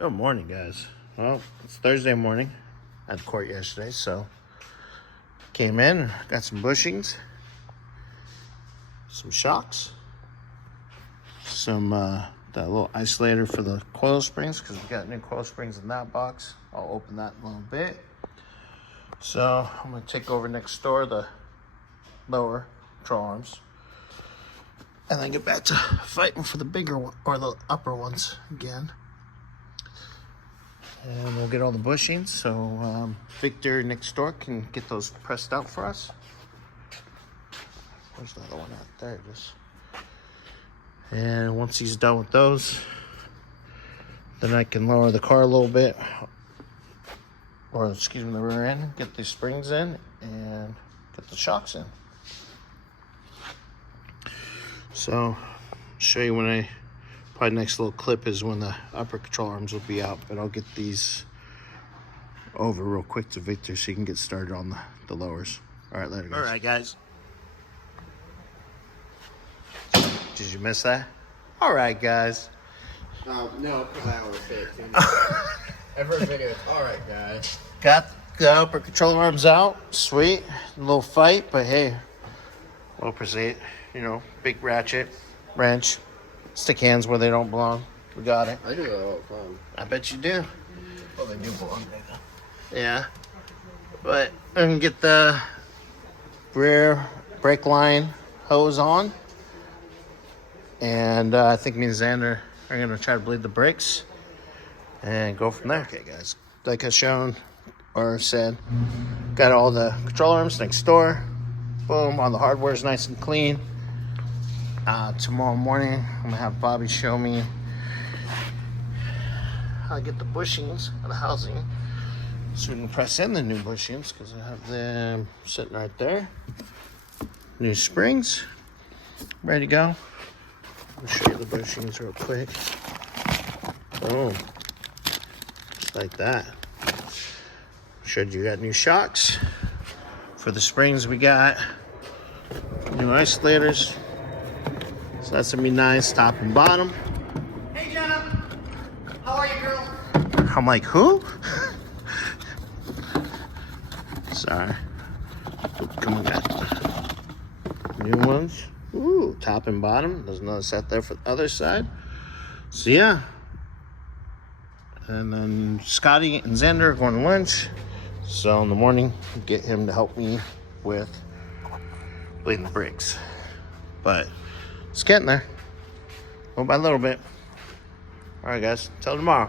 Good morning, guys. Well, it's Thursday morning. I had court yesterday, so came in, got some bushings, some shocks, some that little isolator for the coil springs, because we got new coil springs in that box. I'll open that in a little bit. So I'm gonna take over next door the lower control arms, and then get back to fighting for the bigger one, or the upper ones again. And we'll get all the bushings, so Victor next door can get those pressed out for us. Where's the other one at? There it is. And once he's done with those, then I can lower the car a little bit, or excuse me, the rear end, get these springs in, and get the shocks in. So, show you when probably next little clip is when the upper control arms will be out, but I'll get these over real quick to Victor so he can get started on the lowers. All right, later, guys. All right, guys. Did you miss that? All right, guys. No, because I always say it too. Every video, it's all right, guys. Got the upper control arms out. Sweet. A little fight, but hey, we'll proceed. You know, big ratchet, wrench. Stick hands where they don't belong. We got it. I do that all the time. I bet you do. Well, they do belong there, though. Yeah. But I can get the rear brake line hose on. And I think me and Xander are going to try to bleed the brakes and go from there. Okay, guys. Like I shown or said, got all the control arms next door. Boom. All the hardware's nice and clean. Tomorrow morning, I'm going to have Bobby show me how to get the bushings of the housing so we can press in the new bushings, because I have them sitting right there. New springs, ready to go. I'll show you the bushings real quick. Boom. Just like that. Showed you got new shocks. For the springs, we got new isolators. So that's gonna be nice, top and bottom. Hey, Jeanna. How are you, girl? I'm like, who? Sorry. Come on, guys. New ones. Ooh, top and bottom. There's another set there for the other side. So yeah. And then Scotty and Xander are going to lunch. So in the morning, get him to help me with bleeding the brakes. But it's getting there, little by little bit. All right, guys, till tomorrow.